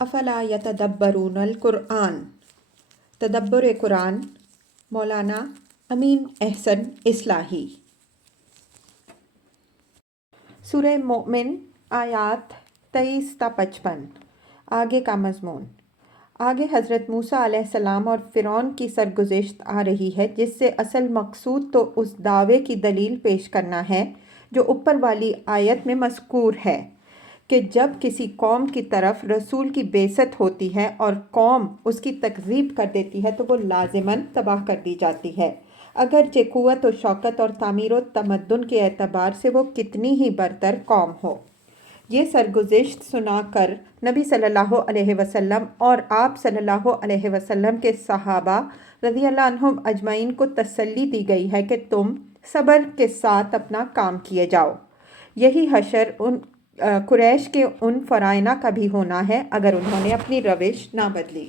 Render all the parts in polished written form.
افلا یتدبرون القرآن، تدبر قرآن، مولانا امین احسن اصلاحی۔ سورہ مومن آیات 23 تا 55۔ آگے کا مضمون۔ آگے حضرت موسیٰ علیہ السلام اور فرعون کی سرگزشت آ رہی ہے، جس سے اصل مقصود تو اس دعوے کی دلیل پیش کرنا ہے جو اوپر والی آیت میں مذکور ہے کہ جب کسی قوم کی طرف رسول کی بعثت ہوتی ہے اور قوم اس کی تکذیب کر دیتی ہے تو وہ لازماً تباہ کر دی جاتی ہے، اگرچہ قوت و شوکت اور تعمیر و تمدن کے اعتبار سے وہ کتنی ہی برتر قوم ہو۔ یہ سرگزشت سنا کر نبی صلی اللہ علیہ وسلم اور آپ صلی اللہ علیہ وسلم کے صحابہ رضی اللہ عنہم اجمعین کو تسلی دی گئی ہے کہ تم صبر کے ساتھ اپنا کام کیے جاؤ۔ یہی حشر قریش کے ان فرائض کا بھی ہونا ہے اگر انہوں نے اپنی روش نہ بدلی۔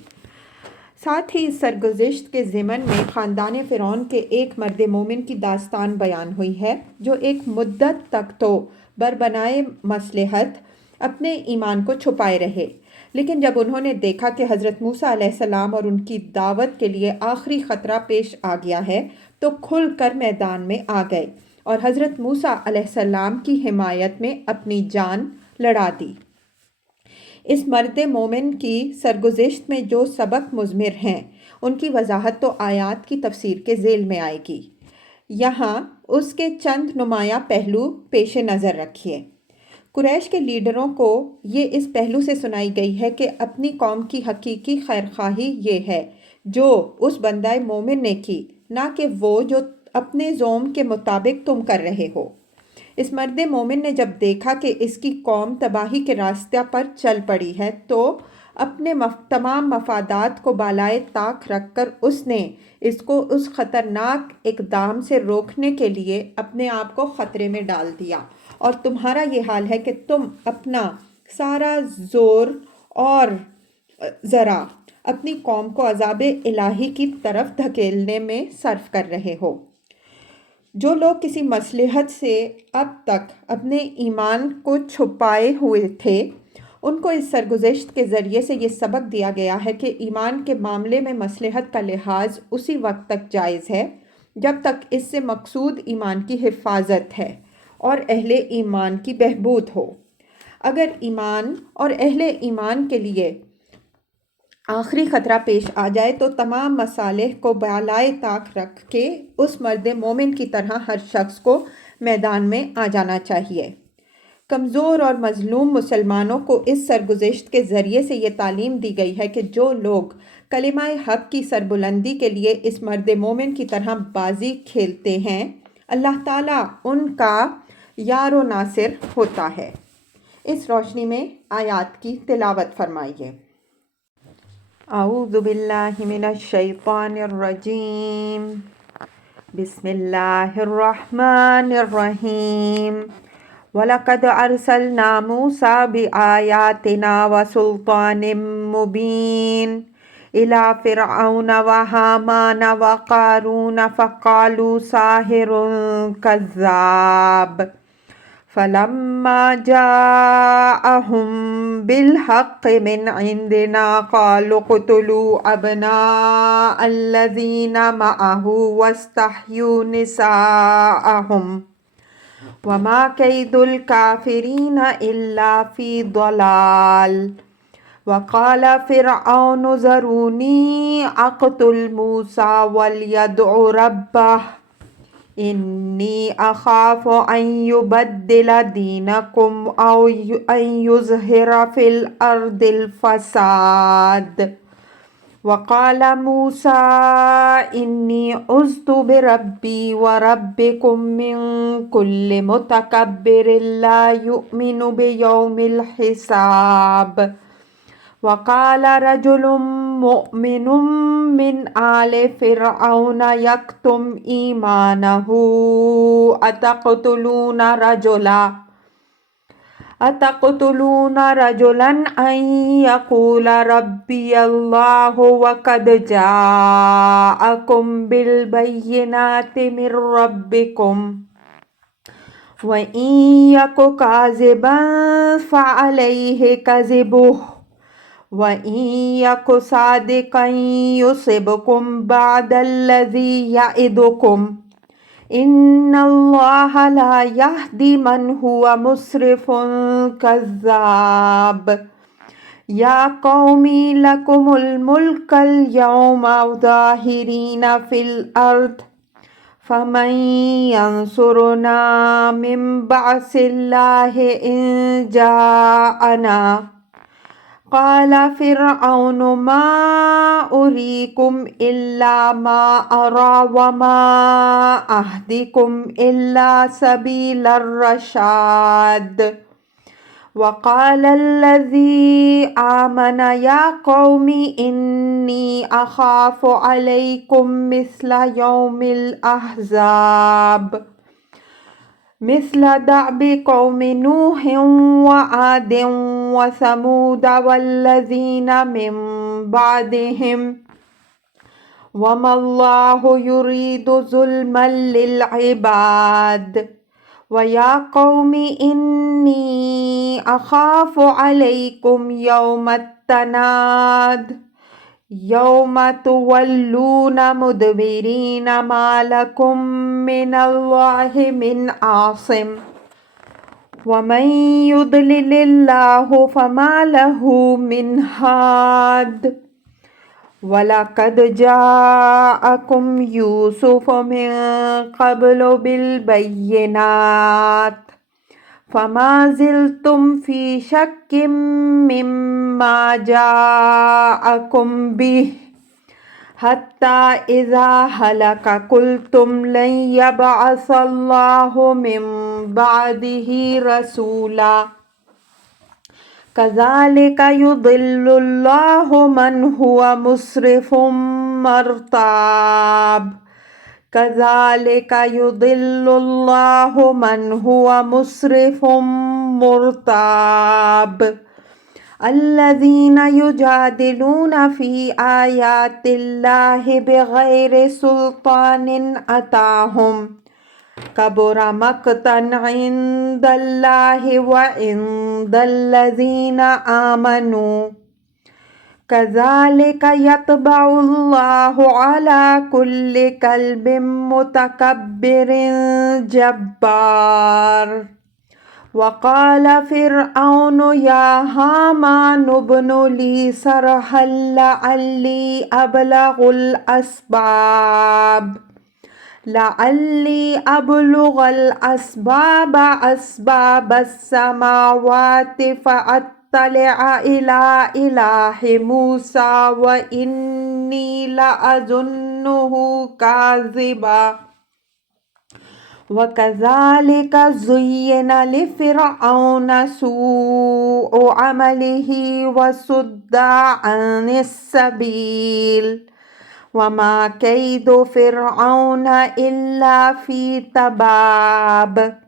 ساتھ ہی اس سرگزشت کے ضمن میں خاندان فرعون کے ایک مرد مومن کی داستان بیان ہوئی ہے جو ایک مدت تک تو بربنائے مصلحت اپنے ایمان کو چھپائے رہے، لیکن جب انہوں نے دیکھا کہ حضرت موسیٰ علیہ السلام اور ان کی دعوت کے لیے آخری خطرہ پیش آ گیا ہے تو کھل کر میدان میں آ گئے اور حضرت موسیٰ علیہ السلام کی حمایت میں اپنی جان لڑا دی۔ اس مرد مومن کی سرگزشت میں جو سبق مضمر ہیں ان کی وضاحت تو آیات کی تفسیر کے ذیل میں آئے گی، یہاں اس کے چند نمایاں پہلو پیش نظر رکھیے۔ قریش کے لیڈروں کو یہ اس پہلو سے سنائی گئی ہے کہ اپنی قوم کی حقیقی خیرخواہی یہ ہے جو اس بندہ مومن نے کی، نہ کہ وہ جو اپنے زوم کے مطابق تم کر رہے ہو۔ اس مرد مومن نے جب دیکھا کہ اس کی قوم تباہی کے راستے پر چل پڑی ہے تو اپنے تمام مفادات کو بالائے طاق رکھ کر اس نے اس کو اس خطرناک اقدام سے روکنے کے لیے اپنے آپ کو خطرے میں ڈال دیا، اور تمہارا یہ حال ہے کہ تم اپنا سارا زور اور ذرا اپنی قوم کو عذاب الہی کی طرف دھکیلنے میں صرف کر رہے ہو۔ جو لوگ کسی مصلحت سے اب تک اپنے ایمان کو چھپائے ہوئے تھے، ان کو اس سرگزشت کے ذریعے سے یہ سبق دیا گیا ہے کہ ایمان کے معاملے میں مصلحت کا لحاظ اسی وقت تک جائز ہے جب تک اس سے مقصود ایمان کی حفاظت ہے اور اہل ایمان کی بہبود ہو۔ اگر ایمان اور اہل ایمان کے لیے آخری خطرہ پیش آ جائے تو تمام مصالح کو بالائے طاق رکھ کے اس مرد مومن کی طرح ہر شخص کو میدان میں آ جانا چاہیے۔ کمزور اور مظلوم مسلمانوں کو اس سرگزشت کے ذریعے سے یہ تعلیم دی گئی ہے کہ جو لوگ کلمہ حق کی سربلندی کے لیے اس مرد مومن کی طرح بازی کھیلتے ہیں، اللہ تعالیٰ ان کا یار و ناصر ہوتا ہے۔ اس روشنی میں آیات کی تلاوت فرمائیے۔ اعوذ باللہ من الشیطان الرجیم، بسم اللہ الرحمن الرحیم۔ وَلَقَدْ أَرْسَلْنَا مُوسَىٰ بِآيَاتِنَا وَسُلْطَانٍ مُّبِينٍ إِلَىٰ فِرْعَوْنَ وَهَامَانَ وَقَارُونَ فَقَالُوا سَاحِرٌ كَذَّابٌ فَلَمَّا جَاءَهُم بِالْحَقِّ مِنْ عِندِنَا قَالُوا اقْتُلُوا أَبْنَاءَ الَّذِينَ مَعَهُ وَاسْتَحْيُوا نِسَاءَهُمْ وَمَا كَيْدُ الْكَافِرِينَ إِلَّا فِي ضَلَالٍ وَقَالَ فِرْعَوْنُ ذَرُونِي أَقْتُلْ مُوسَىٰ وَلْيَدْعُ رَبَّهُ إِنِّي أَخَافُ أَن يُبَدِّلَ دِينَكُمْ أَوْ أَن يُظْهِرَ فِي الْأَرْضِ الْفَسَادَ وَقَالَ مُوسَىٰ إِنِّي عُذْتُ بِرَبِّي وَرَبِّكُم مِّن كُلِّ مُتَكَبِّرٍ لَّا يُؤْمِنُ بِيَوْمِ الْحِسَابِ وَقَالَ رَجُلٌ مُّؤْمِنٌ مِّنْ آلِ فِرْعَوْنَ يَكْتُمُ إِيمَانَهُ أَتَقْتُلُونَ رَجُلًا أَن يَقُولَ رَبِّيَ اللَّهُ وَقَدْ جَاءَكُم بِالْبَيِّنَاتِ مِن رَّبِّكُمْ وَإِن يَكُ كَاذِبًا فَعَلَيْهِ كَذِبُهُ وَإِن يَكُ صَادِقًا يُصِبْكُم بَعْضَ الَّذِي يَعِدُكُمْ إِنَّ اللَّهَ لَا يَهْدِي مَنْ هُوَ مُسْرِفٌ كَذَّابٌ يَا قَوْمِ لَكُمُ الْمُلْكُ الْيَوْمَ ظَاهِرِينَ فِي الْأَرْضِ فَمَن يَنصُرُنَا مِن بَأْسِ اللَّهِ إِن جَاءَنَا قال فرعون ما أريكم إلا ما أرى وما أهديكم إلا سبيل الرشاد وقال الذي آمن يا قوم إني أخاف عليكم مثل يوم الأحزاب مثل دأب قوم نوح وعاد وثمود والذين من بعدهم وما الله يريد ظلما للعباد ويا قوم إني أخاف عليكم يوم التناد يوم تولون مدبرين ما لكم من الله من عاصم ومن يضلل الله فما له من هاد وَلَقَدْ جَاءَكُمْ يُوسُفُ مِنْ قَبْلُ بِالْبَيِّنَاتِ فَمَا زِلْتُمْ فِي شَكٍّ مِّمَّا جَاءَكُمْ بِهِ حَتَّى إِذَا هَلَكَ قُلْتُمْ لَنْ يَبْعَثَ اللَّهُ مِنْ بَعْدِهِ رَسُولًا كَذَلِكَ يُضِلُّ اللَّهُ مَنْ هُوَ مُسْرِفٌ مَرْتَابٌ كَذَلِكَ يُضِلُّ اللَّهُ مَنْ هُوَ مُسْرِفٌ مُرْتَابٌ الَّذِينَ يُجَادِلُونَ فِي آيَاتِ اللَّهِ بِغَيْرِ سُلْطَانٍ أَتَاهُمْ كَبُرَ مَقْتًا عِندَ اللَّهِ وَعِندَ الَّذِينَ آمَنُوا كَذَلِكَ يَطْبَعُ اللَّهُ عَلَى كُلِّ قَلْبٍ مُتَكَبِّرٍ جَبَّارٍ وَقَالَ فِرْعَوْنُ يَا هَامَانُ ابْنُ لِي صَرْحًا لَعَلِّي أبلغ الأسباب أسباب السماوات فأطلع إلى إله موسى وإني لأظنه كاذبا وكذلك زين لفرعون سوء عمله وصد عن السبيل وما كيد فرعون إلا في تباب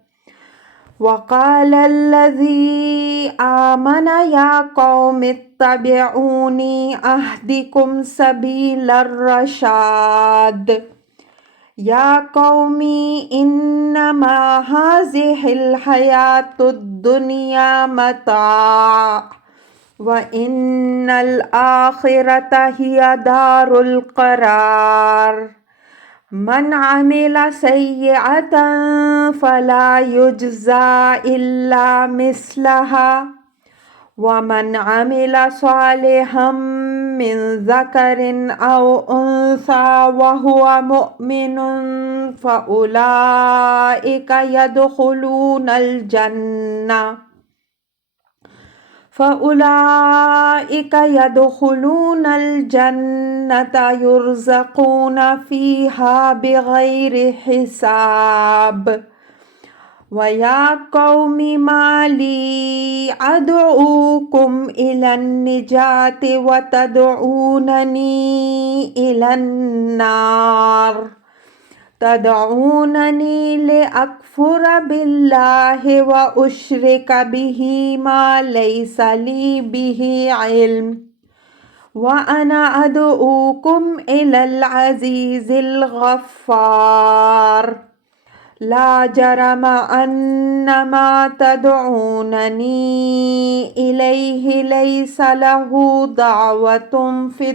وقال الذي آمن يا قوم اتبعوني أهدكم سبيل الرشاد يا قوم إنما هذه الحياة الدنيا متاع وَإِنَّ الْآخِرَةَ هِيَ دَارُ الْقَرَارِ مَنْ عَمِلَ سَيِّئَةً فَلَا يُجْزَى إِلَّا مِثْلَهَا وَمَنْ عَمِلَ صَالِحًا مِنْ ذَكَرٍ أَوْ أُنْثَى وَهُوَ مُؤْمِنٌ فَأُولَئِكَ يدخلون الجنة يرزقون فيها بغير حساب ويا قوم ما لي أدعوكم إلى النجاة وتدعونني إلى النار تدعونني لأكفر بالله وأشرك به ما ليس لي به علم وأنا أدعوكم إلى العزيز الغفار لا جرم أنما تدعونني إليه ليس له دعوة في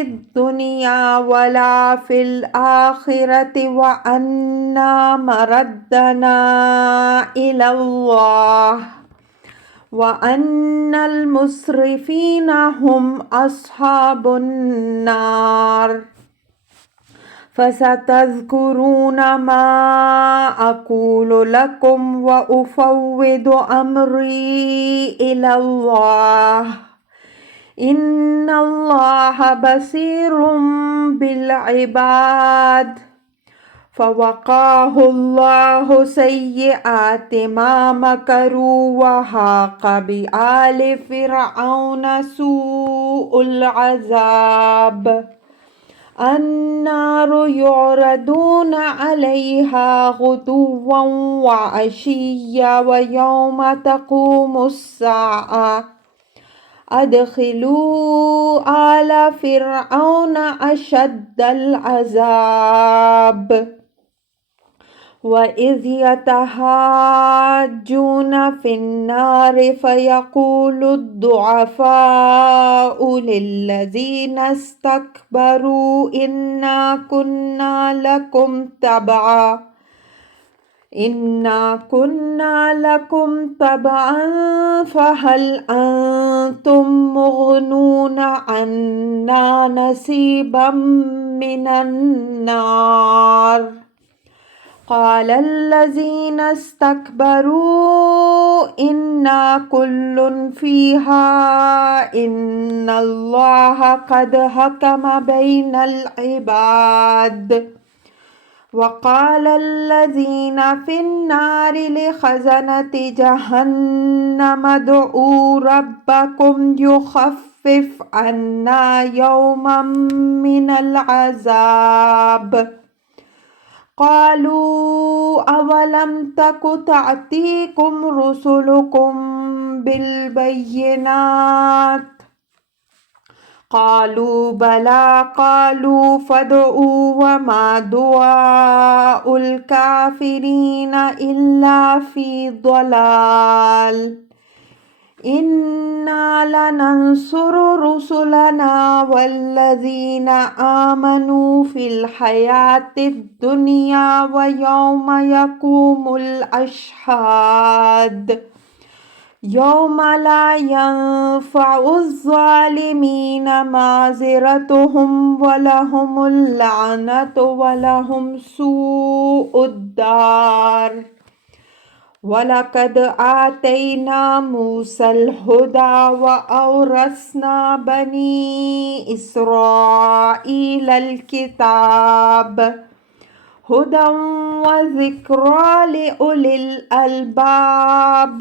الدنيا ولا في الآخرة وأن مردنا إلى الله وأن المسرفين هم أصحاب النار فستذكرون ما أقول لكم وأفوض أمري إلى الله إن الله بصير بالعباد فوقاه الله سيئات ما مكروا وحاق بآل فرعون سوء العذاب النار يعرضون عليها غدوا وعشيا ويوم تقوم الساعة أدخلوا آل فرعون أشد العذاب وإذ يتحاجون في النار فيقول الضعفاء للذين استكبروا إنا كنا لكم تبعا فهل أنتم مغنون عنا نصيبا من النار قال الذين استكبروا إنا كل فيها إن الله قد حكم بين العباد وقال الذين في النار لخزنة جهنم ادعوا ربكم يخفف عنا يوما من العذاب قالوا أولم تك تأتيكم رسلكم بالبينات قالوا بلى قالوا فادعوا وما دعاء الكافرين إلا في ضلال إنا لننصر رسلنا والذين آمنوا في الحياة الدنيا ويوم يقوم الأشهاد يوم لا ينفع الظالمين معذرتهم ولهم اللعنة ولهم سوء الدار وَلَقَدْ آتَيْنَا مُوسَى الْهُدَى وَأَوْرَثْنَا بَنِي إِسْرَائِيلَ الْكِتَابَ هُدًى وَذِكْرَى لِأُولِي الْأَلْبَابِ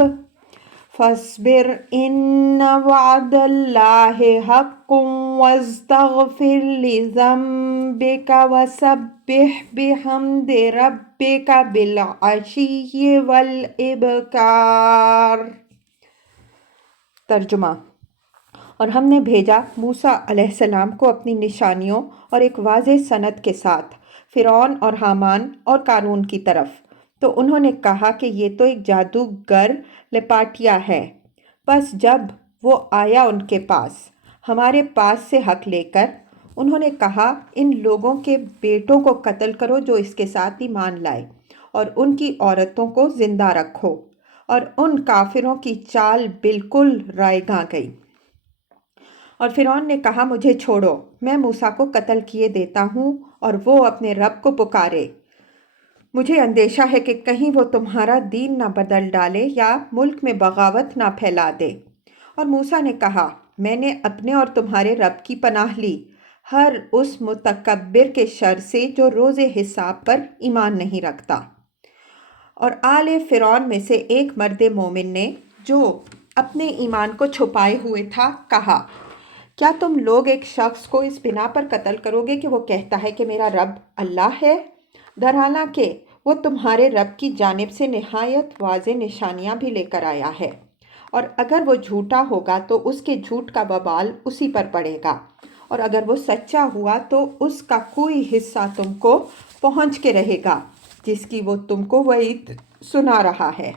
فاصبر إن وعد الله حق واستغفر لذنبك وسبح بحمد ربك بالعشي والإبكار۔ ترجمہ۔ اور ہم نے بھیجا موسیٰ علیہ السلام کو اپنی نشانیوں اور ایک واضح سند کے ساتھ فرعون اور حامان اور قارون کی طرف، تو انہوں نے کہا کہ یہ تو ایک جادوگر لپاٹیا ہے۔ بس جب وہ آیا ان کے پاس ہمارے پاس سے حق لے کر، انہوں نے کہا ان لوگوں کے بیٹوں کو قتل کرو جو اس کے ساتھ ایمان لائے، اور ان کی عورتوں کو زندہ رکھو، اور ان کافروں کی چال بالکل رائیگاں گئی۔ اور فرعون نے کہا مجھے چھوڑو، میں موسیٰ کو قتل کیے دیتا ہوں اور وہ اپنے رب کو پکارے۔ مجھے اندیشہ ہے کہ کہیں وہ تمہارا دین نہ بدل ڈالے یا ملک میں بغاوت نہ پھیلا دے۔ اور موسیٰ نے کہا میں نے اپنے اور تمہارے رب کی پناہ لی، ہر اس متکبر کے شر سے جو روز حساب پر ایمان نہیں رکھتا۔ اور آل فرعون میں سے ایک مرد مومن نے جو اپنے ایمان کو چھپائے ہوئے تھا کہا کیا تم لوگ ایک شخص کو اس بنا پر قتل کرو گے کہ وہ کہتا ہے کہ میرا رب اللہ ہے، درحالانکہ وہ تمہارے رب کی جانب سے نہایت واضح نشانیاں بھی لے کر آیا ہے، اور اگر وہ جھوٹا ہوگا تو اس کے جھوٹ کا وبال اسی پر پڑے گا، اور اگر وہ سچا ہوا تو اس کا کوئی حصہ تم کو پہنچ کے رہے گا جس کی وہ تم کو وعید سنا رہا ہے۔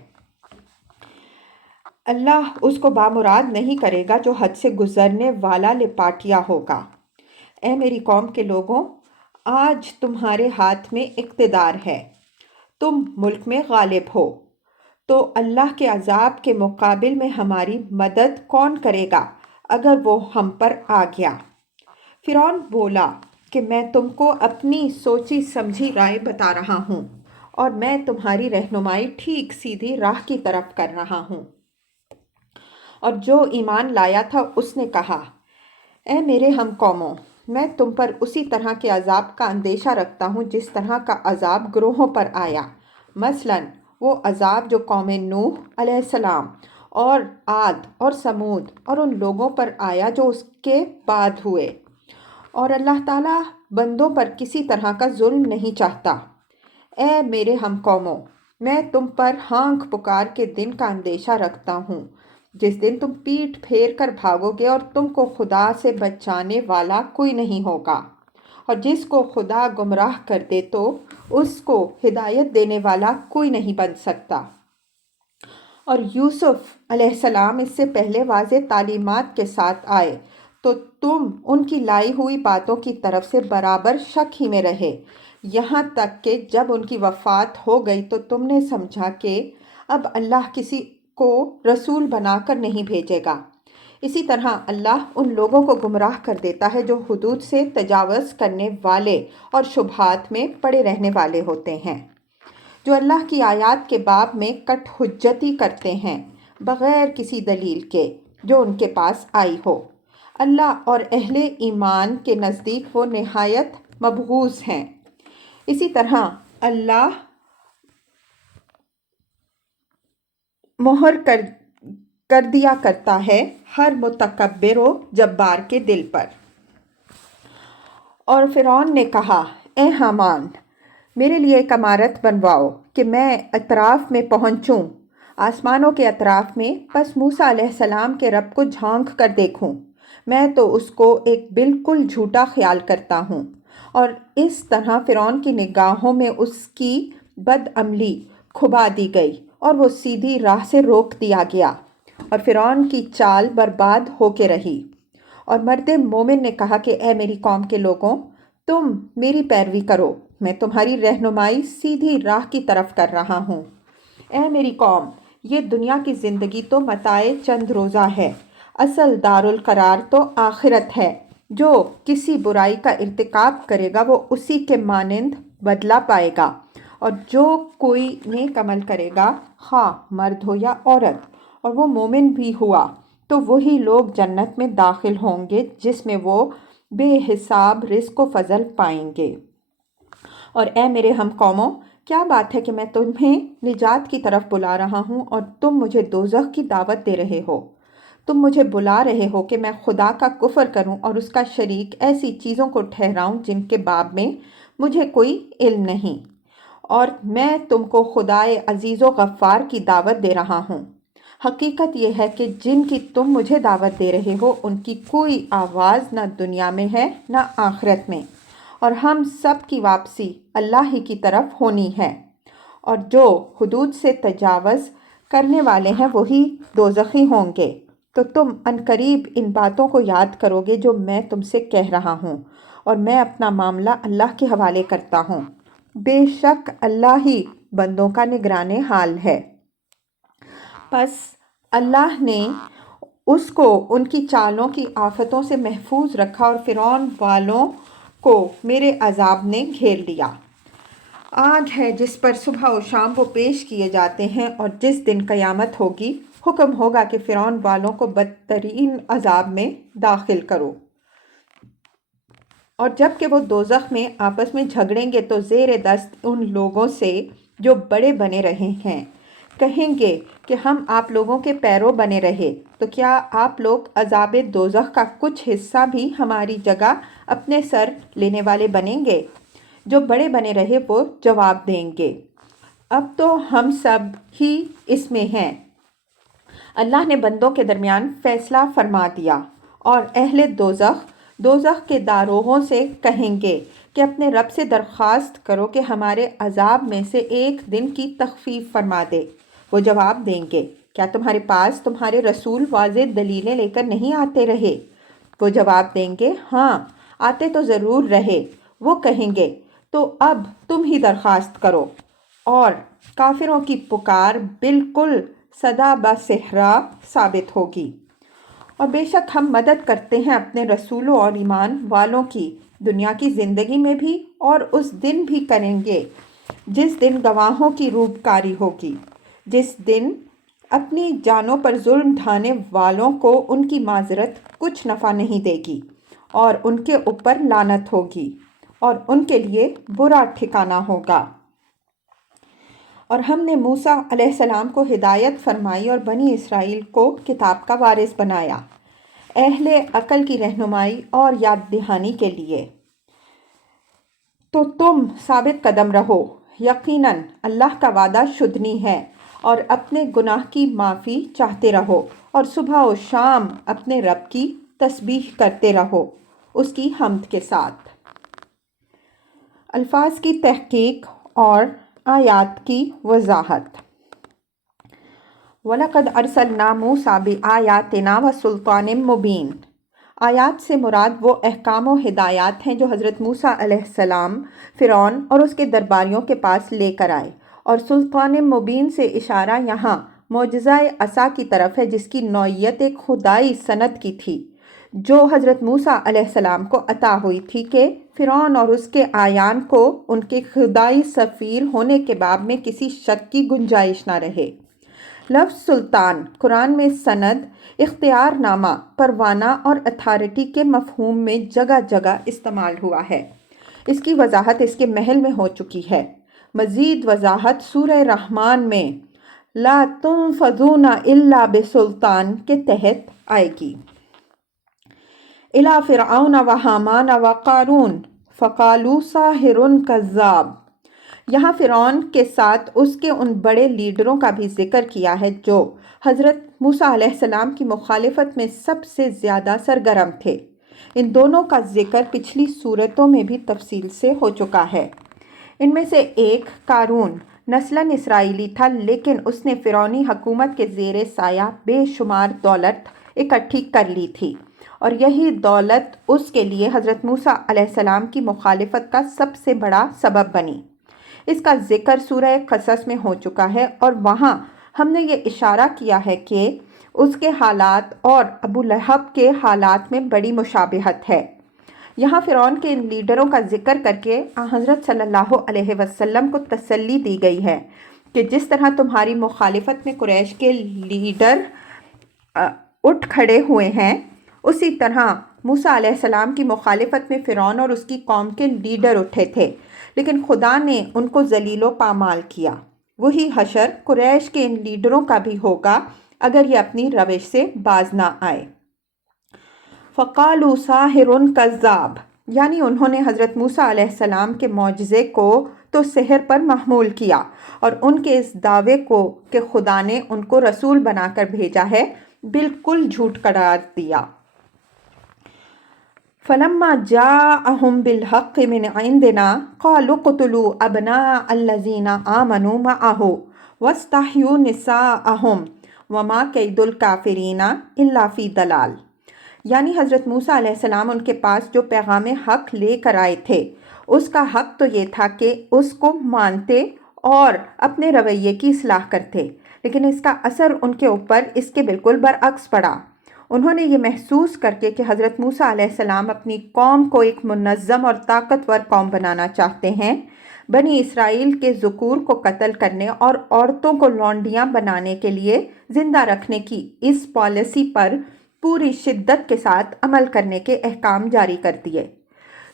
اللہ اس کو بامراد نہیں کرے گا جو حد سے گزرنے والا لپاٹیا ہوگا۔ اے میری قوم کے لوگوں، آج تمہارے ہاتھ میں اقتدار ہے، تم ملک میں غالب ہو، تو اللہ کے عذاب کے مقابل میں ہماری مدد کون کرے گا اگر وہ ہم پر آ گیا؟ فرعون بولا کہ میں تم کو اپنی سوچی سمجھی رائے بتا رہا ہوں اور میں تمہاری رہنمائی ٹھیک سیدھی راہ کی طرف کر رہا ہوں۔ اور جو ایمان لایا تھا اس نے کہا، اے میرے ہم قوموں، میں تم پر اسی طرح کے عذاب کا اندیشہ رکھتا ہوں جس طرح کا عذاب گروہوں پر آیا، مثلاً وہ عذاب جو قوم نوح علیہ السلام اور عاد اور سمود اور ان لوگوں پر آیا جو اس کے بعد ہوئے۔ اور اللہ تعالیٰ بندوں پر کسی طرح کا ظلم نہیں چاہتا۔ اے میرے ہم قوموں، میں تم پر ہانک پکار کے دن کا اندیشہ رکھتا ہوں، جس دن تم پیٹھ پھیر کر بھاگو گے اور تم کو خدا سے بچانے والا کوئی نہیں ہوگا، اور جس کو خدا گمراہ کر دے تو اس کو ہدایت دینے والا کوئی نہیں بن سکتا۔ اور یوسف علیہ السلام اس سے پہلے واضح تعلیمات کے ساتھ آئے تو تم ان کی لائی ہوئی باتوں کی طرف سے برابر شک ہی میں رہے، یہاں تک کہ جب ان کی وفات ہو گئی تو تم نے سمجھا کہ اب اللہ کسی کو رسول بنا کر نہیں بھیجے گا۔ اسی طرح اللہ ان لوگوں کو گمراہ کر دیتا ہے جو حدود سے تجاوز کرنے والے اور شبہات میں پڑے رہنے والے ہوتے ہیں، جو اللہ کی آیات کے باب میں کٹ حجتی کرتے ہیں بغیر کسی دلیل کے جو ان کے پاس آئی ہو۔ اللہ اور اہل ایمان کے نزدیک وہ نہایت مبغوض ہیں۔ اسی طرح اللہ مہر کر دیا کرتا ہے ہر متکبر و جبار کے دل پر۔ اور فرعون نے کہا، اے حامان، میرے لیے ایک عمارت بنواؤ کہ میں اطراف میں پہنچوں، آسمانوں کے اطراف میں، پس موسیٰ علیہ السلام کے رب کو جھانک کر دیکھوں۔ میں تو اس کو ایک بالکل جھوٹا خیال کرتا ہوں۔ اور اس طرح فرعون کی نگاہوں میں اس کی بد عملی کھبا دی گئی اور وہ سیدھی راہ سے روک دیا گیا، اور فرعون کی چال برباد ہو کے رہی۔ اور مرد مومن نے کہا کہ اے میری قوم کے لوگوں، تم میری پیروی کرو، میں تمہاری رہنمائی سیدھی راہ کی طرف کر رہا ہوں۔ اے میری قوم، یہ دنیا کی زندگی تو متاع چند روزہ ہے، اصل دارالقرار تو آخرت ہے۔ جو کسی برائی کا ارتکاب کرے گا وہ اسی کے مانند بدلہ پائے گا، اور جو کوئی نیک عمل کرے گا، خواہ مرد ہو یا عورت، اور وہ مومن بھی ہوا، تو وہی لوگ جنت میں داخل ہوں گے جس میں وہ بے حساب رزق و فضل پائیں گے۔ اور اے میرے ہم قوموں، کیا بات ہے کہ میں تمہیں نجات کی طرف بلا رہا ہوں اور تم مجھے دوزخ کی دعوت دے رہے ہو۔ تم مجھے بلا رہے ہو کہ میں خدا کا کفر کروں اور اس کا شریک ایسی چیزوں کو ٹھہراؤں جن کے باب میں مجھے کوئی علم نہیں، اور میں تم کو خدائے عزیز و غفار کی دعوت دے رہا ہوں۔ حقیقت یہ ہے کہ جن کی تم مجھے دعوت دے رہے ہو ان کی کوئی آواز نہ دنیا میں ہے نہ آخرت میں، اور ہم سب کی واپسی اللہ ہی کی طرف ہونی ہے، اور جو حدود سے تجاوز کرنے والے ہیں وہی دوزخی ہوں گے۔ تو تم عنقریب ان باتوں کو یاد کرو گے جو میں تم سے کہہ رہا ہوں، اور میں اپنا معاملہ اللہ کے حوالے کرتا ہوں۔ بے شک اللہ ہی بندوں کا نگران حال ہے۔ پس اللہ نے اس کو ان کی چالوں کی آفتوں سے محفوظ رکھا اور فرعون والوں کو میرے عذاب نے گھیر لیا۔ آگ ہے جس پر صبح و شام وہ پیش کیے جاتے ہیں، اور جس دن قیامت ہوگی حکم ہوگا کہ فرعون والوں کو بدترین عذاب میں داخل کرو۔ اور جب کہ وہ دوزخ میں آپس میں جھگڑیں گے تو زیر دست ان لوگوں سے جو بڑے بنے رہے ہیں کہیں گے کہ ہم آپ لوگوں کے پیرو بنے رہے، تو کیا آپ لوگ عذاب دوزخ کا کچھ حصہ بھی ہماری جگہ اپنے سر لینے والے بنیں گے؟ جو بڑے بنے رہے وہ جواب دیں گے، اب تو ہم سب ہی اس میں ہیں۔ اللہ نے بندوں کے درمیان فیصلہ فرما دیا، اور اہل دوزخ دوزخ کے داروغوں سے کہیں گے کہ اپنے رب سے درخواست کرو کہ ہمارے عذاب میں سے ایک دن کی تخفیف فرما دے۔ وہ جواب دیں گے، کیا تمہارے پاس تمہارے رسول واضح دلیلیں لے کر نہیں آتے رہے؟ وہ جواب دیں گے، ہاں آتے تو ضرور رہے۔ وہ کہیں گے، تو اب تم ہی درخواست کرو، اور کافروں کی پکار بالکل صدا بصحرا ثابت ہوگی۔ اور بے شک ہم مدد کرتے ہیں اپنے رسولوں اور ایمان والوں کی، دنیا کی زندگی میں بھی اور اس دن بھی کریں گے جس دن گواہوں کی روپ کاری ہوگی، جس دن اپنی جانوں پر ظلم ڈھانے والوں کو ان کی معذرت کچھ نفع نہیں دے گی، اور ان کے اوپر لعنت ہوگی، اور ان کے لیے برا ٹھکانہ ہوگا۔ اور ہم نے موسیٰ علیہ السلام کو ہدایت فرمائی اور بنی اسرائیل کو کتاب کا وارث بنایا، اہل عقل کی رہنمائی اور یاد دہانی کے لیے۔ تو تم ثابت قدم رہو، یقیناً اللہ کا وعدہ شدنی ہے، اور اپنے گناہ کی معافی چاہتے رہو، اور صبح و شام اپنے رب کی تسبیح کرتے رہو اس کی حمد کے ساتھ۔ الفاظ کی تحقیق اور آیات کی وضاحت۔ وَلَقَدْ أَرْسَلْنَا مُوسَىٰ بِآيَاتِنَا وَسُلْطَانٍ مُّبِينٍ۔ آیات سے مراد وہ احکام و ہدایات ہیں جو حضرت موسیٰ علیہ السلام فرعون اور اس کے درباریوں کے پاس لے کر آئے، اور سلطان مبین سے اشارہ یہاں معجزہ عصا کی طرف ہے، جس کی نوعیت ایک خدائی سند کی تھی جو حضرت موسیٰ علیہ السلام کو عطا ہوئی تھی کہ فرعون اور اس کے اعیان کو ان کے خدائی سفیر ہونے کے باب میں کسی شک کی گنجائش نہ رہے۔ لفظ سلطان قرآن میں سند، اختیار نامہ، پروانہ اور اتھارٹی کے مفہوم میں جگہ جگہ استعمال ہوا ہے۔ اس کی وضاحت اس کے محل میں ہو چکی ہے۔ مزید وضاحت سورہ رحمان میں لا تنفذون الا بسلطان کے تحت آئے گی۔ الی فرعون وہامان وقارون فقالوا ساحر کذاب۔ یہاں فرعون کے ساتھ اس کے ان بڑے لیڈروں کا بھی ذکر کیا ہے جو حضرت موسیٰ علیہ السلام کی مخالفت میں سب سے زیادہ سرگرم تھے۔ ان دونوں کا ذکر پچھلی صورتوں میں بھی تفصیل سے ہو چکا ہے۔ ان میں سے ایک قارون نسلاً اسرائیلی تھا، لیکن اس نے فرعونی حکومت کے زیر سایہ بے شمار دولت اکٹھی کر لی تھی، اور یہی دولت اس کے لیے حضرت موسیٰ علیہ السلام کی مخالفت کا سب سے بڑا سبب بنی۔ اس کا ذکر سورہ قصص میں ہو چکا ہے، اور وہاں ہم نے یہ اشارہ کیا ہے کہ اس کے حالات اور ابو لہب کے حالات میں بڑی مشابہت ہے۔ یہاں فرعون کے ان لیڈروں کا ذکر کر کے حضرت صلی اللہ علیہ وسلم کو تسلی دی گئی ہے کہ جس طرح تمہاری مخالفت میں قریش کے لیڈر اٹھ کھڑے ہوئے ہیں، اسی طرح موسیٰ علیہ السلام کی مخالفت میں فرعون اور اس کی قوم کے لیڈر اٹھے تھے، لیکن خدا نے ان کو ذلیل و پامال کیا۔ وہی حشر قریش کے ان لیڈروں کا بھی ہوگا اگر یہ اپنی روش سے باز نہ آئے۔ فَقَالُوا سَاحِرٌ كَذَّابٌ، یعنی انہوں نے حضرت موسیٰ علیہ السلام کے معجزے کو تو سحر پر محمول کیا، اور ان کے اس دعوے کو کہ خدا نے ان کو رسول بنا کر بھیجا ہے بالکل جھوٹ قرار دیا۔ فَلَمَّا جَاءَهُم بِالْحَقِّ مِنْ عِنْدِنَا قَالُوا اقْتُلُوا أَبْنَاءَ الَّذِينَ آمَنُوا مَعَهُ وَاسْتَحْيُوا نِسَاءَهُمْ وَمَا كَيْدُ الْكَافِرِينَ إِلَّا فِي ضَلَالٍ، یعنی حضرت موسیٰ علیہ السلام ان کے پاس جو پیغام حق لے کر آئے تھے، اس کا حق تو یہ تھا کہ اس کو مانتے اور اپنے رویے کی اصلاح کرتے، لیکن اس کا اثر ان کے اوپر اس کے بالکل برعکس پڑا۔ انہوں نے یہ محسوس کر کے کہ حضرت موسیٰ علیہ السلام اپنی قوم کو ایک منظم اور طاقتور قوم بنانا چاہتے ہیں، بنی اسرائیل کے ذکور کو قتل کرنے اور عورتوں کو لونڈیاں بنانے کے لیے زندہ رکھنے کی اس پالیسی پر پوری شدت کے ساتھ عمل کرنے کے احکام جاری کر دیے،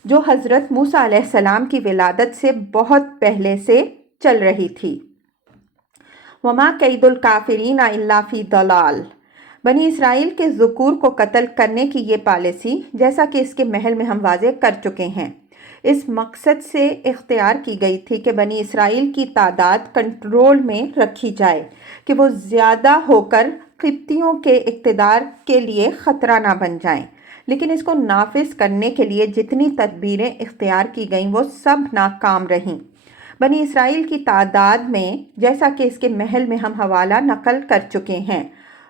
جو حضرت موسیٰ علیہ السلام کی ولادت سے بہت پہلے سے چل رہی تھی۔ وَمَا كَيْدُ الْكَافِرِينَ إِلَّا فِي ضَلَالٍ، بنی اسرائیل کے ذکور کو قتل کرنے کی یہ پالیسی، جیسا کہ اس کے محل میں ہم واضح کر چکے ہیں، اس مقصد سے اختیار کی گئی تھی کہ بنی اسرائیل کی تعداد کنٹرول میں رکھی جائے کہ وہ زیادہ ہو کر قبطیوں کے اقتدار کے لیے خطرہ نہ بن جائیں، لیکن اس کو نافذ کرنے کے لیے جتنی تدبیریں اختیار کی گئیں وہ سب ناکام رہیں۔ بنی اسرائیل کی تعداد میں، جیسا کہ اس کے محل میں ہم حوالہ نقل کر چکے ہیں،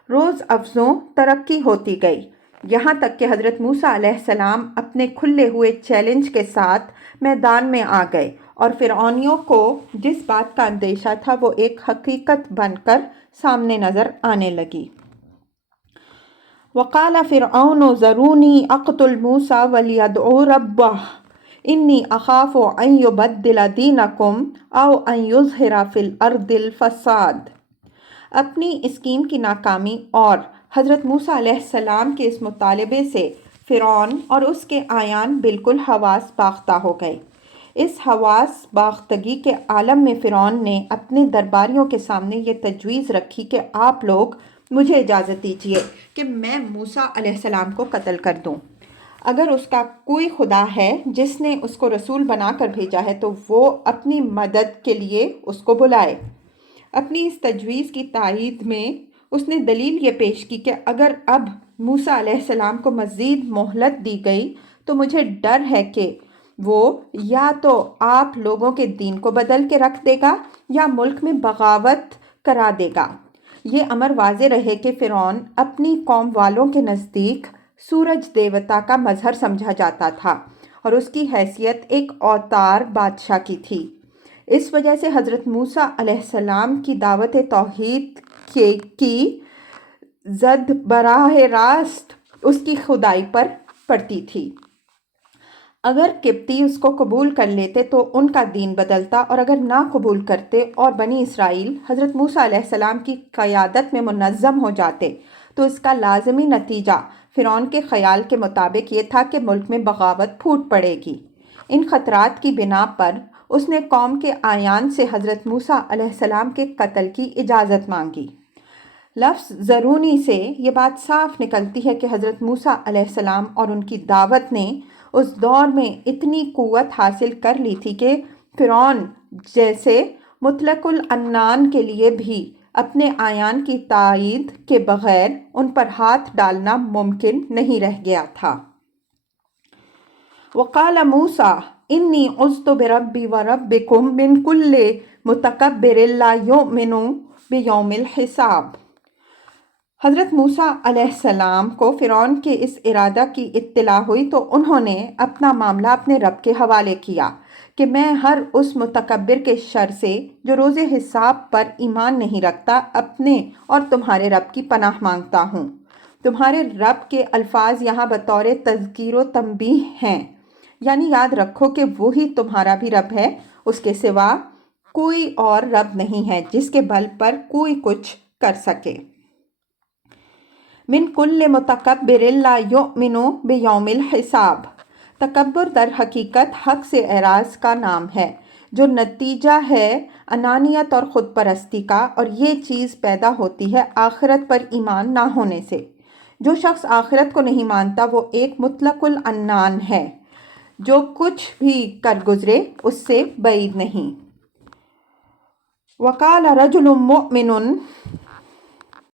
روز افزوں ترقی ہوتی گئی، یہاں تک کہ حضرت موسیٰ علیہ السلام اپنے کھلے ہوئے چیلنج کے ساتھ میدان میں آ گئے، اور فرعونیوں کو جس بات کا اندیشہ تھا وہ ایک حقیقت بن کر سامنے نظر آنے لگی۔ وقال فرعون ذرونی اقتل موسیٰ ولیدع ربہ انی اخاف ان یبدل دینکم او ان یظہر فی الارض الفساد۔ اپنی اسکیم کی ناکامی اور حضرت موسیٰ علیہ السلام کے اس مطالبے سے فرعون اور اس کے اعیان بالکل حواس باختہ ہو گئے۔ اس حواس باختگی کے عالم میں فرعون نے اپنے درباریوں کے سامنے یہ تجویز رکھی کہ آپ لوگ مجھے اجازت دیجیے کہ میں موسیٰ علیہ السلام کو قتل کر دوں۔ اگر اس کا کوئی خدا ہے جس نے اس کو رسول بنا کر بھیجا ہے تو وہ اپنی مدد کے لیے اس کو بلائے۔ اپنی اس تجویز کی تائید میں اس نے دلیل یہ پیش کی کہ اگر اب موسیٰ علیہ السلام کو مزید مہلت دی گئی تو مجھے ڈر ہے کہ وہ یا تو آپ لوگوں کے دین کو بدل کے رکھ دے گا یا ملک میں بغاوت کرا دے گا۔ یہ امر واضح رہے کہ فرعون اپنی قوم والوں کے نزدیک سورج دیوتا کا مظہر سمجھا جاتا تھا اور اس کی حیثیت ایک اوتار بادشاہ کی تھی۔ اس وجہ سے حضرت موسیٰ علیہ السلام کی دعوت توحید کی زد براہ راست اس کی خدائی پر پڑتی تھی۔ اگر قبطی اس کو قبول کر لیتے تو ان کا دین بدلتا، اور اگر نہ قبول کرتے اور بنی اسرائیل حضرت موسیٰ علیہ السلام کی قیادت میں منظم ہو جاتے تو اس کا لازمی نتیجہ فرعون کے خیال کے مطابق یہ تھا کہ ملک میں بغاوت پھوٹ پڑے گی۔ ان خطرات کی بنا پر اس نے قوم کے اعیان سے حضرت موسیٰ علیہ السلام کے قتل کی اجازت مانگی۔ لفظ ذرونی سے یہ بات صاف نکلتی ہے کہ حضرت موسیٰ علیہ السلام اور ان کی دعوت نے اس دور میں اتنی قوت حاصل کر لی تھی کہ فرعون جیسے مطلق العنان کے لیے بھی اپنے اعیان کی تائید کے بغیر ان پر ہاتھ ڈالنا ممکن نہیں رہ گیا تھا۔ وقال موسیٰ انی عذت بربی وربکم من کل متکبر لا یؤمن بیوم الحساب۔ حضرت موسیٰ علیہ السلام کو فرعون کے اس ارادہ کی اطلاع ہوئی تو انہوں نے اپنا معاملہ اپنے رب کے حوالے کیا کہ میں ہر اس متکبر کے شر سے جو روز حساب پر ایمان نہیں رکھتا اپنے اور تمہارے رب کی پناہ مانگتا ہوں۔ تمہارے رب کے الفاظ یہاں بطور تذکیر و تنبیہ ہیں، یعنی یاد رکھو کہ وہی تمہارا بھی رب ہے، اس کے سوا کوئی اور رب نہیں ہے جس کے بل پر کوئی کچھ کر سکے۔ من کل متکبر لا یؤمن بیوم الحساب۔ تکبر در حقیقت حق سے اعراض کا نام ہے جو نتیجہ ہے انانیت اور خود پرستی کا، اور یہ چیز پیدا ہوتی ہے آخرت پر ایمان نہ ہونے سے۔ جو شخص آخرت کو نہیں مانتا وہ ایک مطلق العنان ہے، جو کچھ بھی کر گزرے اس سے بعید نہیں۔ وقال رجل مؤمن